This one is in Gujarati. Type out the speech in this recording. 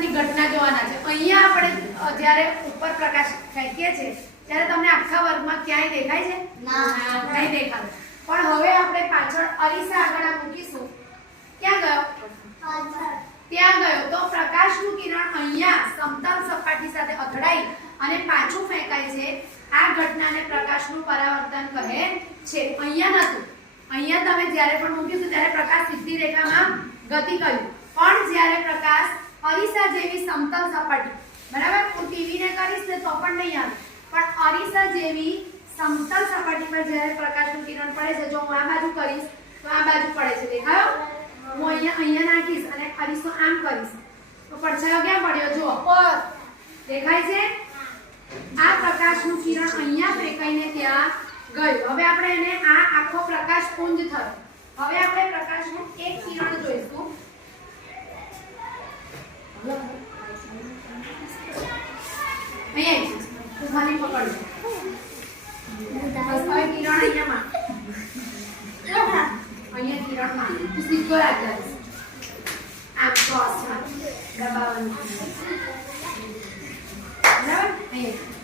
પરાવર્તનની ઘટના જોવાના છે। અહીંયા આપણે જ્યારે ઉપર પ્રકાશ ફેંકીએ છીએ ત્યારે તમને આખા વર્ગમાં ક્યાંય દેખાય છે? નહીં દેખાય। પણ હવે આપણે પાછળ અરીસા આગળ મૂકીશું। ક્યાં ગયો? ત્યાં ગયો તો પ્રકાશનું કિરણ અહીંયા સમતલ સપાટી સાથે અથડાઈ અને પાછું ફેંકાય છે। આ ઘટનાને પ્રકાશનું પરાવર્તન કહે છે। અહીંયા નતું, અહીંયા તમે જ્યારે પણ મૂકીશું ત્યારે પ્રકાશ સીધી રેખામાં ગતિ કર્યું, પણ જ્યારે પ્રકાશ અરીસા જેવી સમતલ સપાટી, બરાબર, હું ટીવી ને કરીશ ને તો પણ નહીં આવે, પણ અરીસા જેવી સમતલ સપાટી પર જ્યારે પ્રકાશનું કિરણ પડે છે, જો હું આ બાજુ કરીશ તો આ બાજુ પડે છે, દેખાયો? હું અહીંયા નાખીશ અને અરીસો આમ કરીશ તો પડછાયો ક્યાં પડ્યો? જુઓ, પર દેખાય છે? આ પ્રકાશનું કિરણ અહીંયા ફેંકાઈને ત્યાં ગયું। હવે આપણે એને આ આખો પ્રકાશ પુંજ થયો। હવે આપણે પ્રકાશનું એક કિરણ જોઈશું। અહીંયા ઉભાની પકડજો। બસ હવે કિરણ અહીંયામાં, અહીંયા કિરણમાં તું સીધો રાખજો, આમ ક્રોસમાં દબાવવાનું, બરાબર? અહીંયા